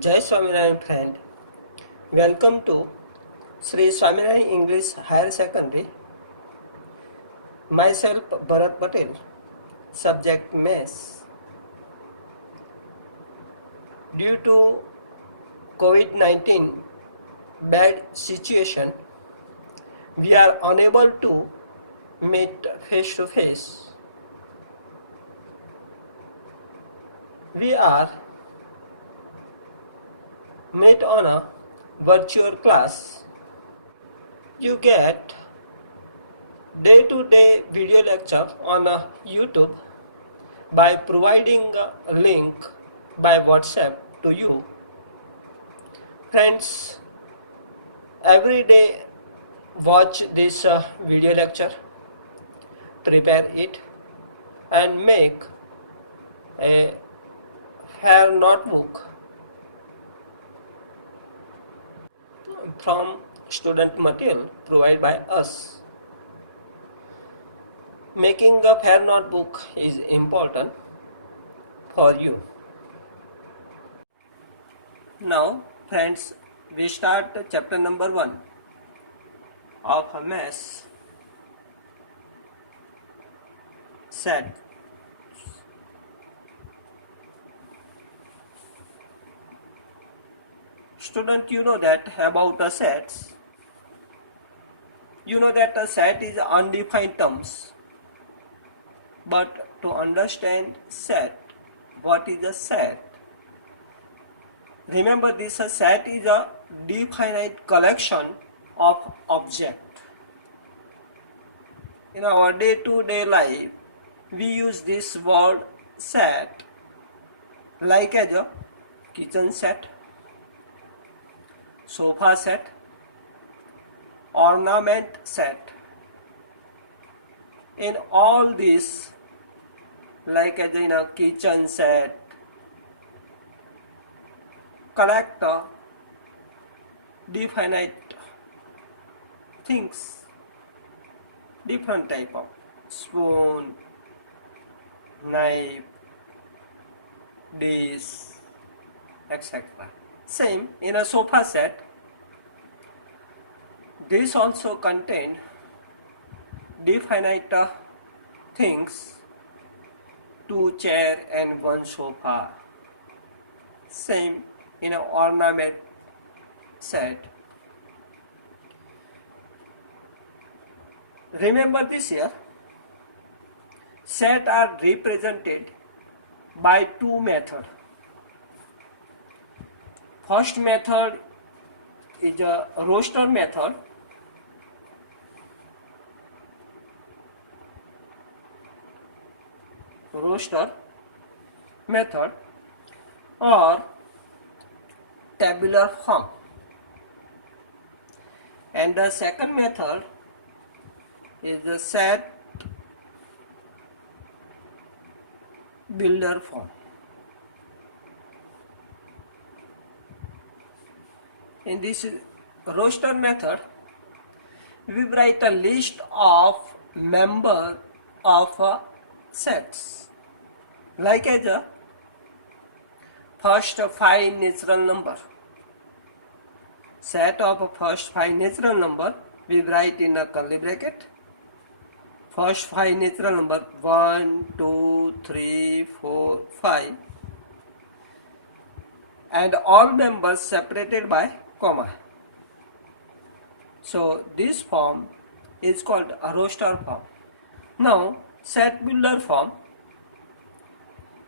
Jai Swaminarayan friend, welcome to Sri Swaminarayan English Higher Secondary. Myself Bharat Patel, subject Maths. Due to COVID-19 bad situation, we are unable to meet face to face. We are met on a virtual class. You get day-to-day video lecture on YouTube by providing a link by WhatsApp to you. Friends, every day watch this video lecture, prepare it, and make a fair notebook from student material provided by us. Making a fair notebook is important for you. Now, friends, we start chapter number 1 of Maths, set. Student, you know that about the sets. You know that a set is undefined terms. But to understand set, what is a set? Remember this, a set is a definite collection of objects. In our day-to-day life, we use this word set like as a kitchen set, sofa set, ornament set. In all this, like as in a kitchen set, collect definite things, different type of spoon, knife, dish, etc. Same in a sofa set. This also contain definite things, 2 chairs and 1 sofa. Same in an ornament set. Remember this here, set are represented by 2 methods. First method is a roster method. Roster method or tabular form, and the second method is the set builder form. In this roster method, we write a list of members of sets, like as a first 5 natural number. Set of first 5 natural number we write in a curly bracket. First 5 natural number 1, 2, 3, 4, 5, and all members separated by comma. So this form is called a roster form. Now set builder form.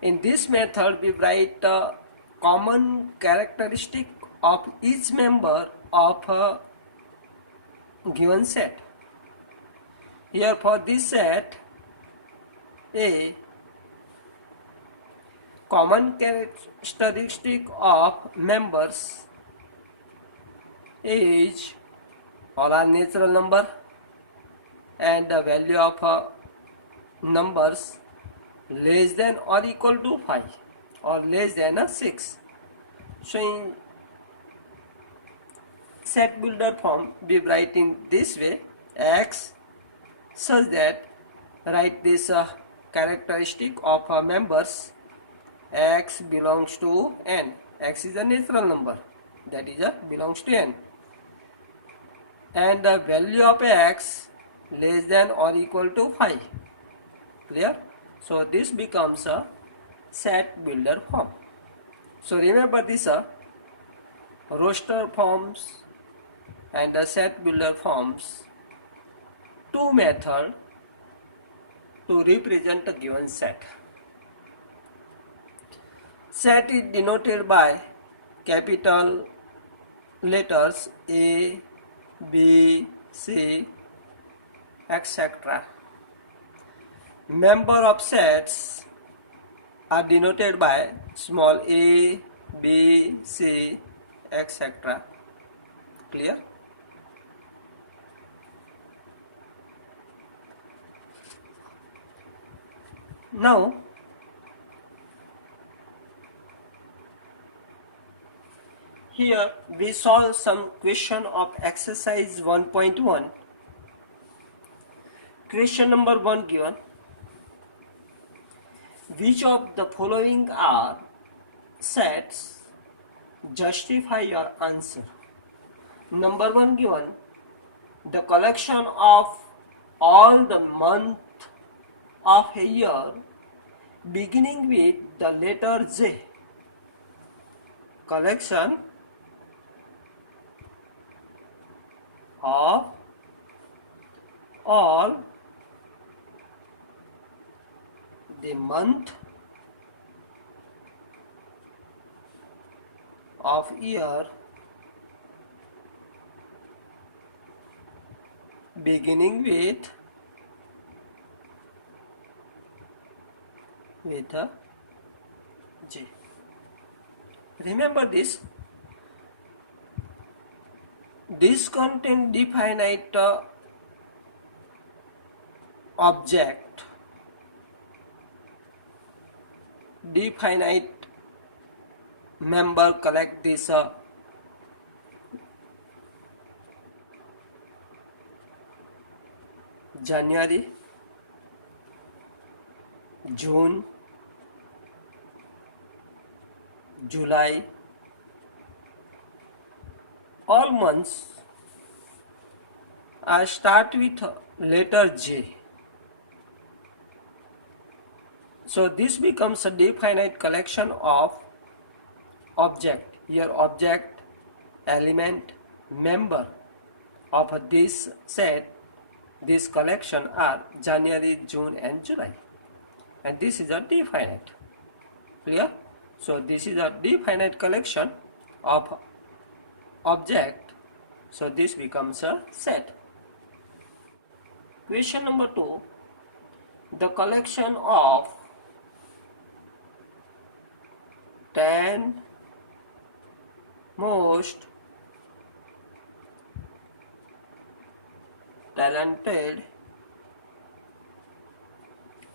In this method we write a common characteristic of each member of a given set. Here for this set, a common characteristic of members is all are natural number and the value of numbers less than or equal to 5 or less than 6. So in set builder form we write in this way x, such that write this characteristic of members x belongs to n. x is a natural number, that is belongs to n, and the value of x less than or equal to 5. Clear? So this becomes a set builder form. So remember this roster forms and the set builder forms, two methods to represent a given set. Set is denoted by capital letters A, B, C, etc. Member of sets are denoted by small a, b, c, etc. Clear? Now, here we solve some question of exercise 1.1. Question number 1 given. Which of the following are sets? Justify your answer. Number 1 given. The collection of all the month of a year beginning with the letter J. Collection of all the month of year beginning with a J. Remember this. This contain definite object, definite member collect this January, June, July, all months start with letter J. So this becomes a definite collection of object. Here object, element, member of this set, this collection are January, June and July. And this is a definite. Clear? So this is a definite collection of object. So this becomes a set. Question number 2. The collection of 10 most talented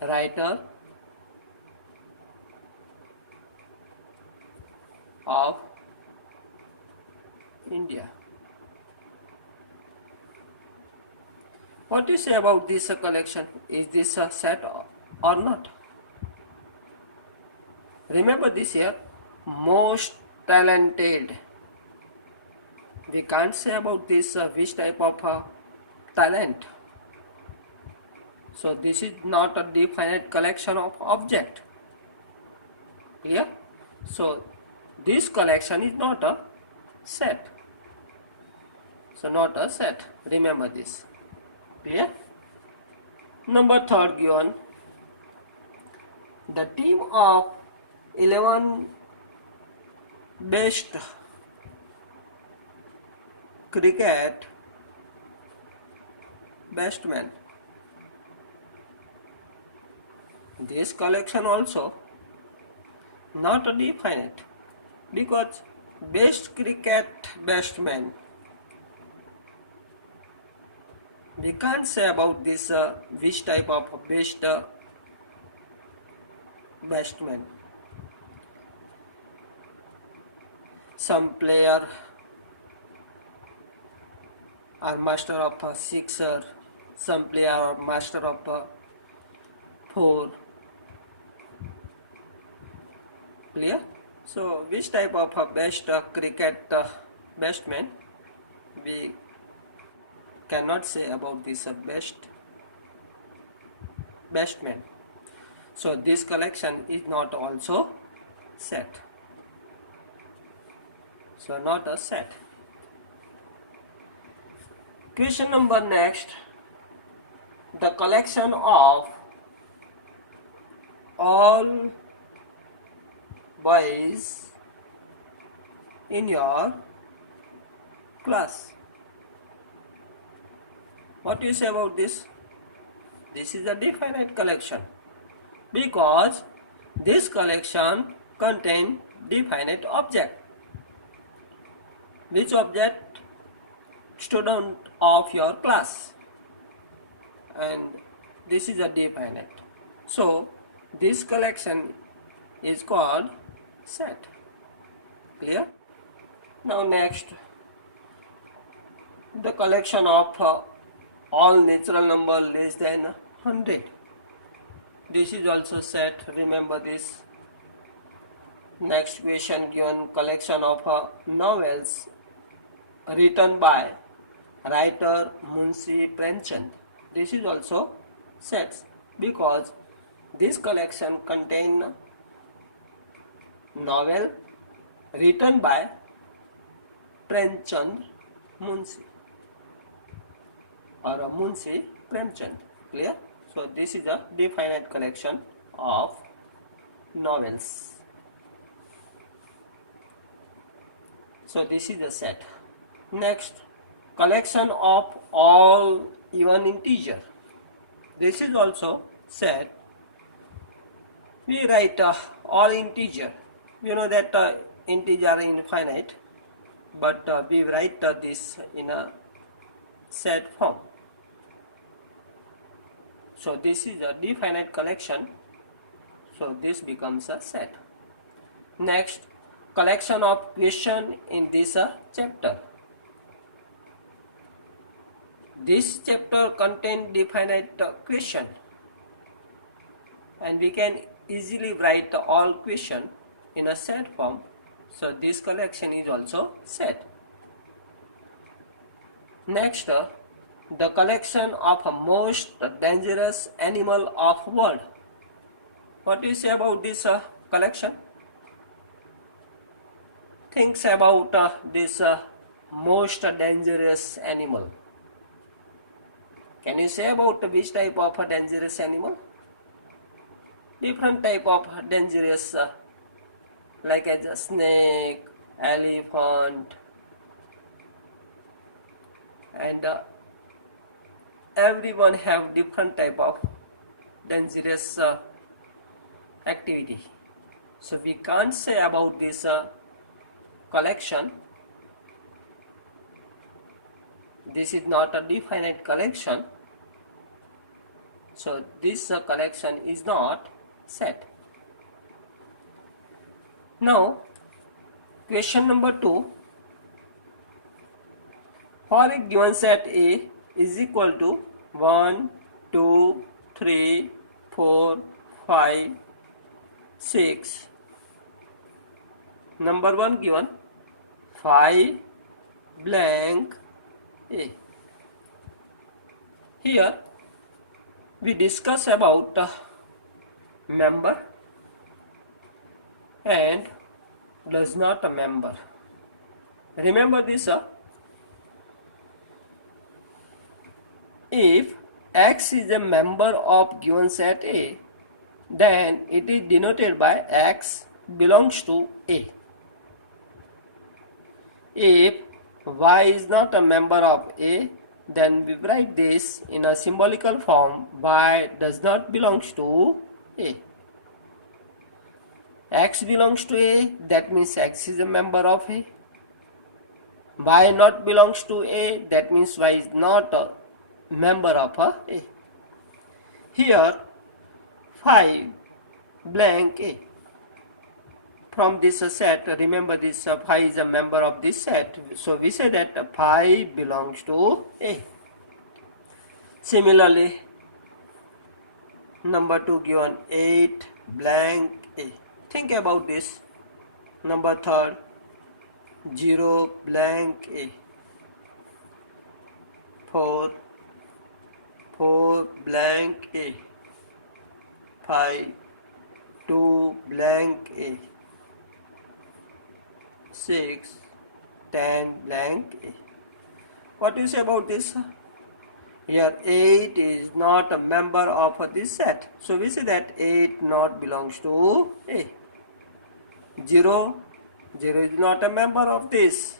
writer of India. What do you say about this collection? Is this a set or not? Remember this here, most talented. We can't say about this which type of talent. So this is not a definite collection of object. Clear? So this collection is not a set. So not a set. Remember this. Clear? Number 3 given. The team of 11 best cricket batsmen. This collection also not a definite, because best cricket batsman, we can't say about this which type of best batsman. Some player are master of a sixer, some player are master of a 4. Clear? So which type of best cricket batsman? We cannot say about this best batsman. So this collection is not also set. So not a set. Question number next. The collection of all boys in your class. What do you say about this? This is a definite collection because this collection contains definite object. Which object? Student of your class, and this is a definite. So this collection is called set. Clear? Now next, the collection of all natural number less than 100. This is also set. Remember this. Next question given collection of novels written by writer Munshi Premchand. This is also sets because this collection contains novel written by Premchand Munshi or Munshi Premchand. Clear? So this is a definite collection of novels. So this is a set. Next, collection of all even integer. This is also set. We write all integer. You know that integer are infinite, but we write this in a set form. So this is a definite collection. So this becomes a set. Next, collection of question in this chapter. This chapter contains definite question, and we can easily write all question in a set form. So this collection is also set. Next, the collection of most dangerous animal of world. What do you say about this collection? Think about this most dangerous animal. Can you say about which type of a dangerous animal? Different type of dangerous like as a snake, elephant, and everyone have different type of dangerous activity. So we can't say about this collection. This is not a definite collection. So this collection is not set. Now question number 2. For a given set A is equal to 1, 2, 3, 4, 5, 6. Number 1 given 5 blank A. Here we discuss about member and does not a member. Remember this, if X is a member of given set A, then it is denoted by X belongs to A. If Y is not a member of A, then we write this in a symbolical form: Y does not belongs to A. X belongs to A, that means X is a member of A. Y not belongs to A, that means Y is not a member of A. Here 5 blank A. From this set, remember this phi is a member of this set, so we say that phi belongs to A. Similarly, number 2 given 8 blank A. Think about this. Number third, 0 blank A. 4 blank A. 5 2 blank A. 6 10 blank A. What do you say about this? Here 8 is not a member of this set. So we say that 8 not belongs to A. 0 is not a member of this.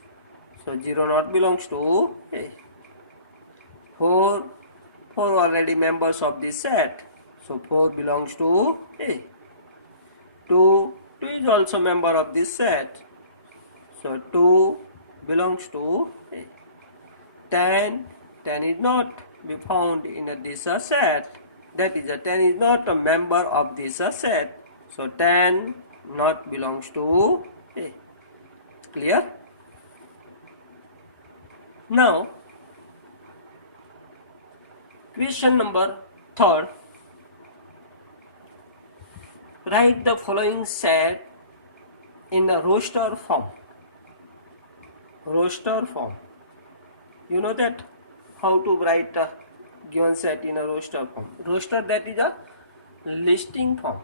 So 0 not belongs to A. 4 already members of this set. So 4 belongs to A. 2 is also member of this set. So 2 belongs to A. 10 is not be found in this set. That is, 10 is not a member of this set. So 10 not belongs to A. Clear? Now, question number third. Write the following set in a roster form. Roster form. You know that how to write a given set in a roster form. Roster, that is a listing form.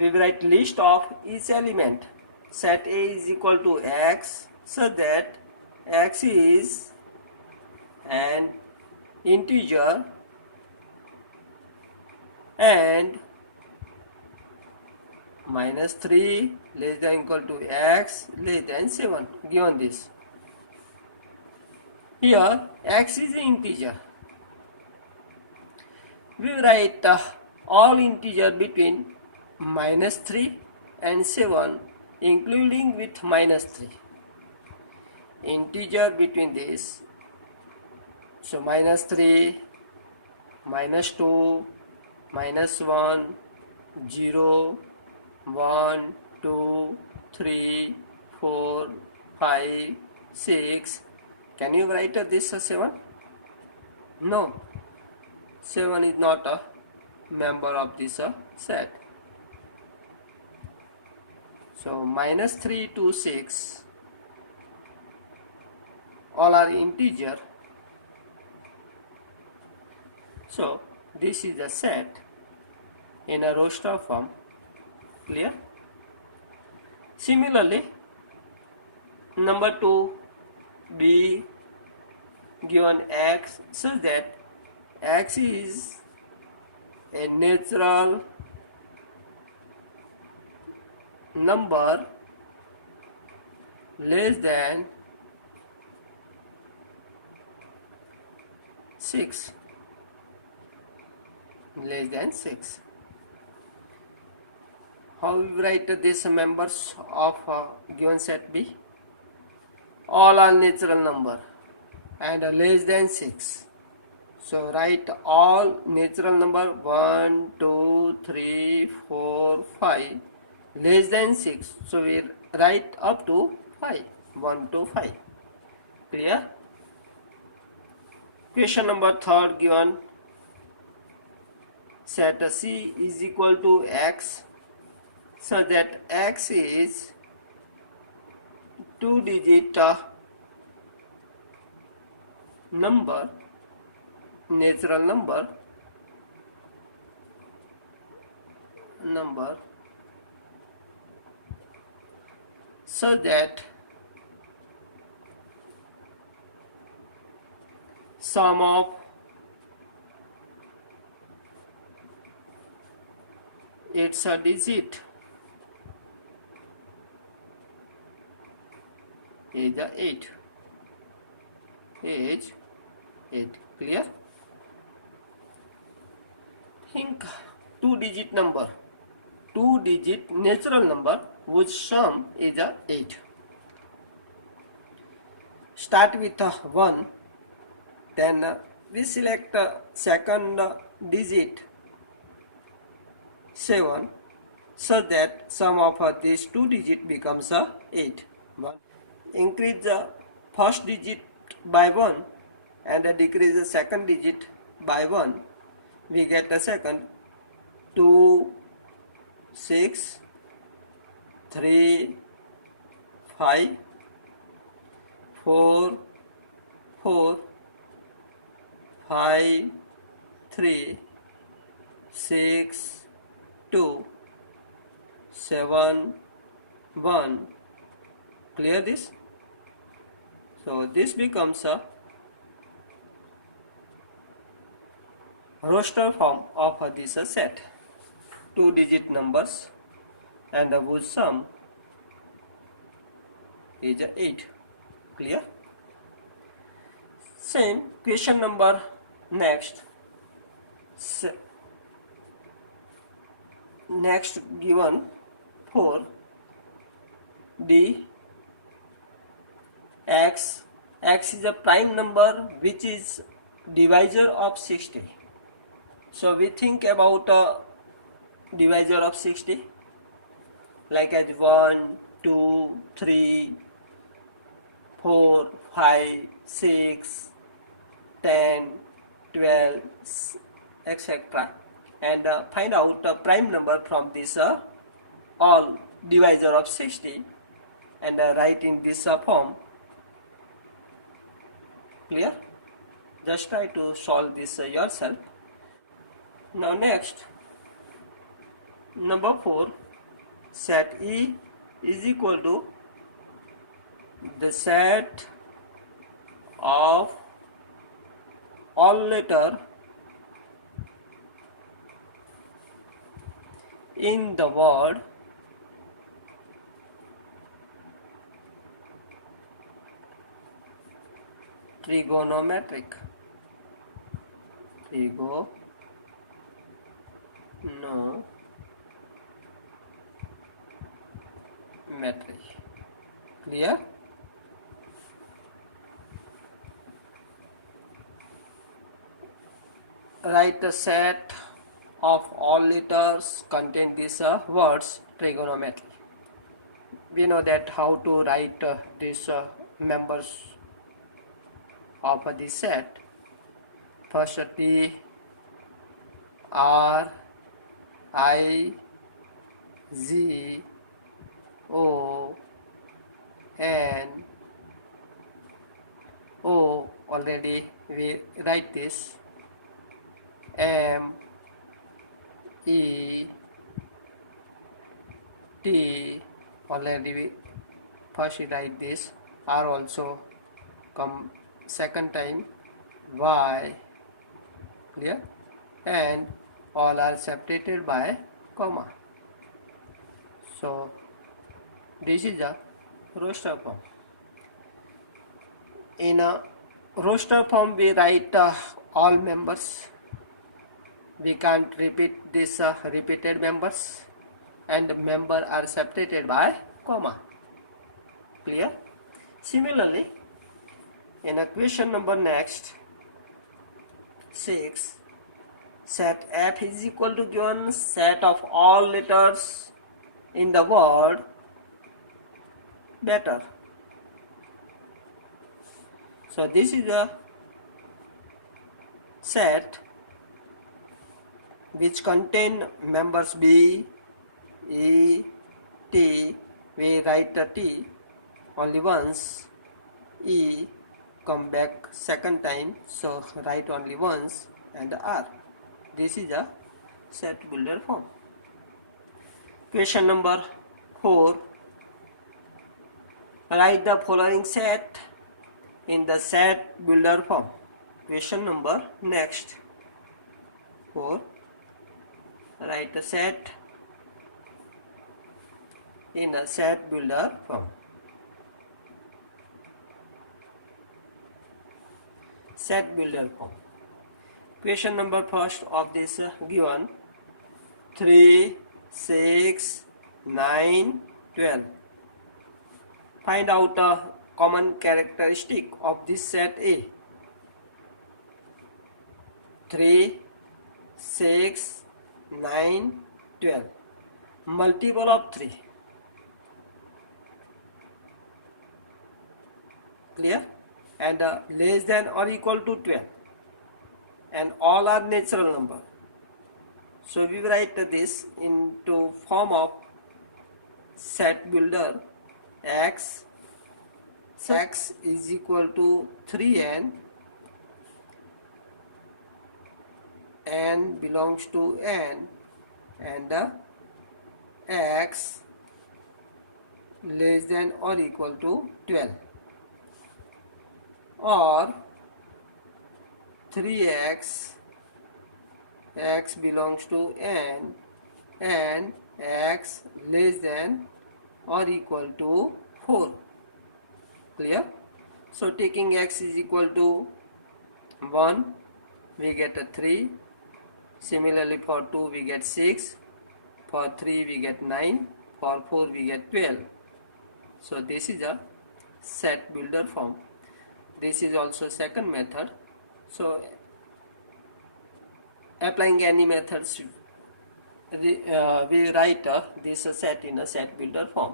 We will write list of each element. Set A is equal to X, so that X is an integer and -3 less than equal to X less than 7. Given this, here X is an integer. We write all integer between -3 and 7, including with -3. Integer between this. So -3, -2, -1, 0, 1, 2, 3, 4, 5, 6. Can you write this 7? No. 7 is not a member of this set. So -3 to 6 all are integer. So this is a set in a roster form. Clear? Similarly, number 2, be given X such that X is a natural number less than 6. Less than 6. How we write these members of a given set B? All are natural number and less than 6. So write all natural number 1, 2, 3, 4, 5 less than 6. So we write up to 5. 1 to 5. Clear? Question number third given. Set C is equal to X, so that X is 2-digit number, natural number, so that sum of its a digit is 8. Is 8. Clear? Think 2-digit number, 2-digit natural number whose sum is 8. Start with 1, then we select second digit 7, so that sum of these 2 digits becomes 8. 1. Increase the first digit by 1 and decrease the second digit by 1. We get the second 2, 6, 3 5 4 4 5 3 6 2 7 1. Clear this? So this becomes a roster form of this set, 2-digit numbers, and whose sum is 8. Clear? Same question number next. Next given for d x is a prime number which is divisor of 60. So we think about a divisor of 60 like as 1 2 3 4 5 6 10 12 etc. and find out a prime number from this all divisor of 60 and write in this form. Clear? Just try to solve this yourself. Now next, number 4, set E is equal to the set of all letter in the word trigonometric. Clear? Write the set of all letters contain these words trigonometry. We know that how to write these members of this set. First T R I Z O N O, already we write this, M E T, already we first write this, R also come second time, Y. Clear? And all are separated by comma. So this is a roster form. In a roster form we write all members. We can't repeat this repeated members, and member are separated by comma. Clear? Similarly, in a question number next 6, set F is equal to given set of all letters in the word better. So this is a set which contain members B, E, T. We write the T only once, E come back second time, so write only once, and R. This is a set builder form. Question number 4. Write the following set in the set builder form. Question number next 4. Write the set in a set builder form. Set builder form. Question number first of this given 3, 6, 9, 12. Find out a common characteristic of this set A. 3, 6, 9, 12. Multiple of 3. Clear? And less than or equal to 12. And all are natural number. So we write this into form of set builder x is equal to 3n, n belongs to n, and x less than or equal to 12, or 3x, x belongs to n, and x less than or equal to 4. Clear? So taking x is equal to 1, we get a 3. Similarly for 2 we get 6, for 3 we get 9, for 4 we get 12. So this is a set builder form. This is also second method. So applying any methods, we write this set in a set builder form.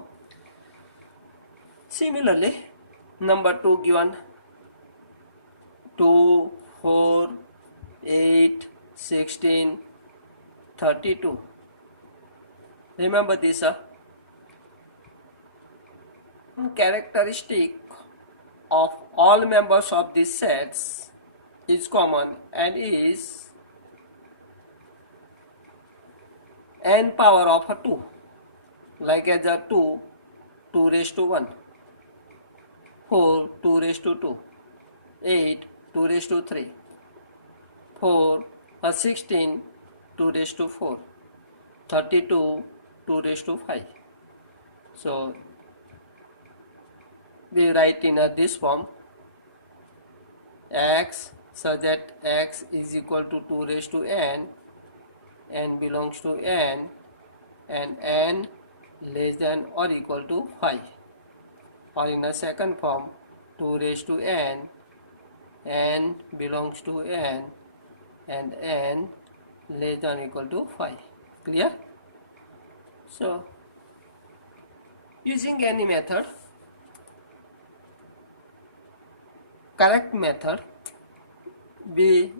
Similarly, number 2 given 2, 4, 8, 16, 32. Remember this characteristic of all members of these sets is common and is n power of a 2, like as a 2, 2 raised to 1, 4, 2 raised to 2, 8, 2 raised to 3, 4, 16, 2 raised to 4, 32, 2 raised to 5. So we write in this form x, such that x is equal to 2 raised to n, n belongs to n, and n less than or equal to 5. Or in a second form, 2 raised to n, n belongs to n, and n less than or equal to 5. Clear? So using any method, correct method, we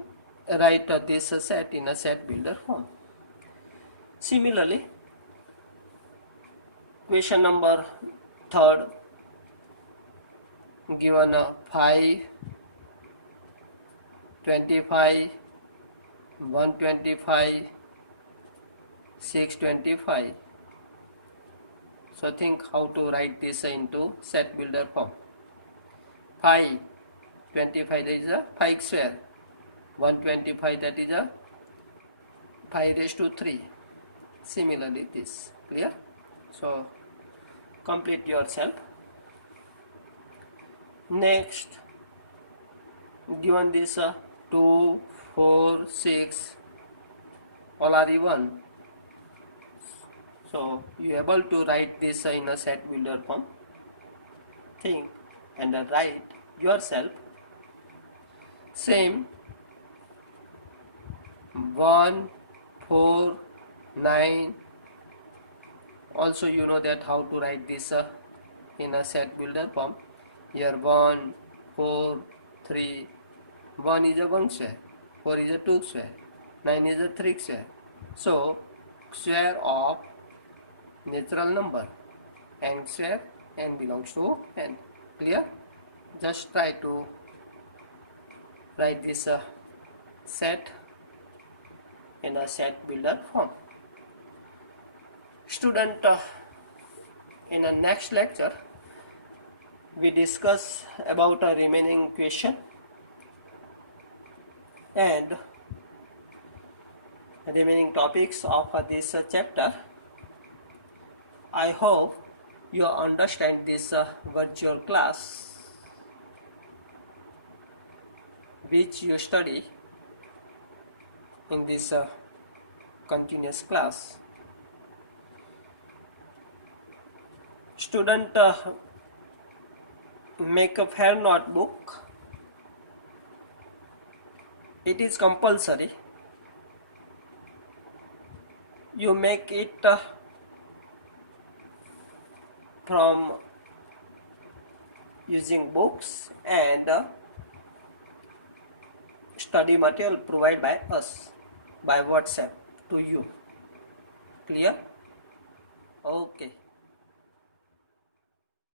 write this set in a set builder form. Similarly, question number 3rd given 5, 25, 125, 625. So think how to write this into set builder form. 5, 25, that is a 5 square. 125, that is a 5 raised to 3. Similarly this. Clear? So complete yourself. Next, given this 2, 4, 6 all are even. So you are able to write this in a set builder form. Think and write yourself. Same 1, 4, 9. Also you know that how to write this in a set builder form. Here 1, 4, 3. 1 is a 1 square, 4 is a 2 square, 9 is a 3 square. So square of natural number, n square, n belongs to n. Clear? Just try to write this set in a set builder form. Student, in the next lecture we discuss about a remaining question and remaining topics of this chapter. I hope you understand this virtual class which you study in this continuous class. Student, make a fair notebook. It is compulsory. You make it from using books and study material provided by us by WhatsApp to you. Clear? Okay.